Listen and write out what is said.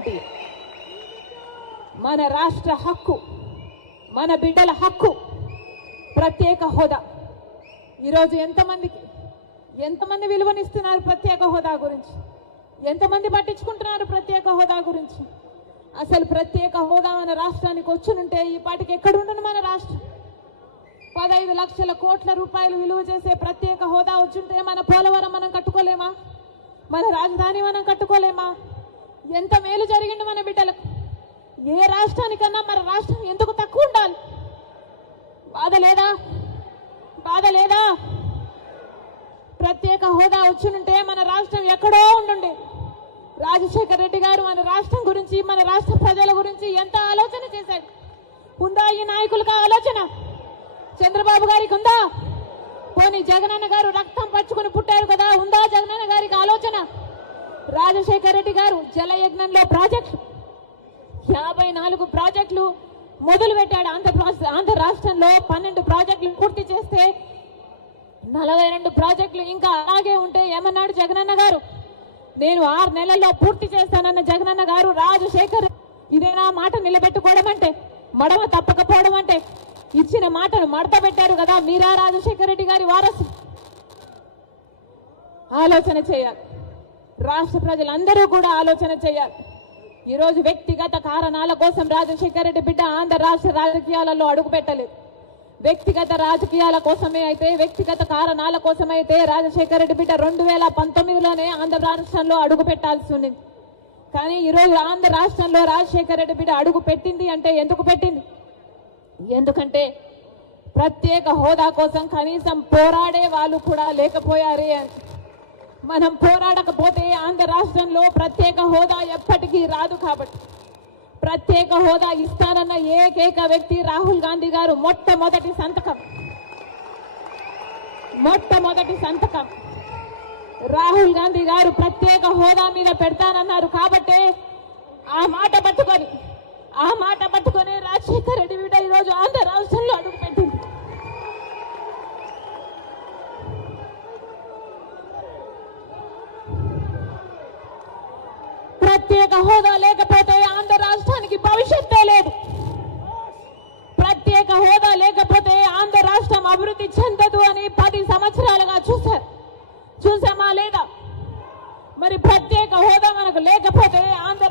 Guarantee. మన రాష్ట్ర హక్కు, మన బిడ్డల హక్కు ప్రత్యేక హోదా. ఈరోజు ఎంతమంది విలువనిస్తున్నారు ప్రత్యేక హోదా గురించి? ఎంతమంది పట్టించుకుంటున్నారు ప్రత్యేక హోదా గురించి? అసలు ప్రత్యేక హోదా మన రాష్ట్రానికి వచ్చునుంటే ఈ పాటికి ఎక్కడుండను మన రాష్ట్రం? 15 లక్షల కోట్ల రూపాయలు విలువ చేసే ప్రత్యేక హోదా వచ్చుంటే మన పోలవరం మనం కట్టుకోలేమా? మన రాజధాని మనం కట్టుకోలేమా? ఎంత మేలు జరిగింది మన బిడ్డలకు. ఏ రాష్ట్రానికన్నా మన రాష్ట్రం ఎందుకు తక్కువ ఉండాలి? బాధ లేదా? ప్రత్యేక హోదా వచ్చునుంటే మన రాష్ట్రం ఎక్కడో ఉండుండే. రాజశేఖర రెడ్డి గారు మన రాష్ట్రం గురించి, మన రాష్ట్ర ప్రజల గురించి ఎంత ఆలోచన చేశాడు. ఉందా ఈ నాయకులకు ఆలోచన? చంద్రబాబు గారికి ఉందా? పోనీ జగనన్న గారు రక్తం పచ్చుకుని పుట్టారు కదా, ఉందా జగనన్న గారికి ఆలోచన? రాజశేఖర రెడ్డి గారు జలయజ్ఞంలో ప్రాజెక్టులు 54 ప్రాజెక్టులు మొదలు పెట్టాడు. ఆంధ్ర రాష్ట్రంలో 12 ప్రాజెక్టులు పూర్తి చేస్తే 42 ప్రాజెక్టులు ఇంకా అలాగే ఉంటే ఏమన్నాడు జగనన్న గారు? నేను 6 నెలల్లో పూర్తి చేస్తానన్న జగనన్న గారు రాజశేఖర్ ఇదేనా మాట నిలబెట్టుకోవడం అంటే? మడమ తప్పకపోవడం అంటే? ఇచ్చిన మాటను మడత పెట్టారు కదా మీరా రాజశేఖర రెడ్డి గారి వారసు? ఆలోచన చేయాలి. రాష్ట్ర ప్రజలందరూ కూడా ఆలోచన చేయాలి. ఈరోజు వ్యక్తిగత కారణాల కోసం రాజశేఖర రెడ్డి బిడ్డ ఆంధ్ర రాష్ట్ర రాజకీయాలలో అడుగు పెట్టలేదు. వ్యక్తిగత రాజకీయాల కోసమే అయితే, వ్యక్తిగత కారణాల కోసమైతే రాజశేఖర రెడ్డి బిడ్డ 2019లోనే ఆంధ్ర రాష్ట్రంలో అడుగు పెట్టాల్సి ఉంది. కానీ ఈరోజు ఆంధ్ర రాష్ట్రంలో రాజశేఖర రెడ్డి బిడ్డ అడుగు పెట్టింది అంటే ఎందుకు పెట్టింది? ఎందుకంటే ప్రత్యేక హోదా కోసం కనీసం పోరాడే వాళ్ళు కూడా లేకపోయారే అని. మనం పోరాడకపోతే ఆంధ్ర రాష్ట్రంలో ప్రత్యేక హోదా ఎప్పటికీ రాదు. కాబట్టి ప్రత్యేక హోదా ఇస్తానన్న ఏకైక వ్యక్తి రాహుల్ గాంధీ గారు. మొట్టమొదటి సంతకం రాహుల్ గాంధీ గారు ప్రత్యేక హోదా మీద పెడతానన్నారు. కాబట్టి ఆ మాట పట్టుకొని రాజశేఖర రెడ్డి బిడ్డ ఈరోజు ఆంధ్ర రాష్ట్రంలో అడుగుపెట్టింది. ప్రత్యేక హోదా లేకపోతే ఆంధ్ర రాష్ట్రానికి భవిష్యత్తే లేదు. ప్రత్యేక హోదా లేకపోతే ఆంధ్ర రాష్ట్రం అభివృద్ధి చెందదు అని 10 సంవత్సరాలుగా చూసామా లేదా? మరి ప్రత్యేక హోదా మనకు లేకపోతే ఆంధ్ర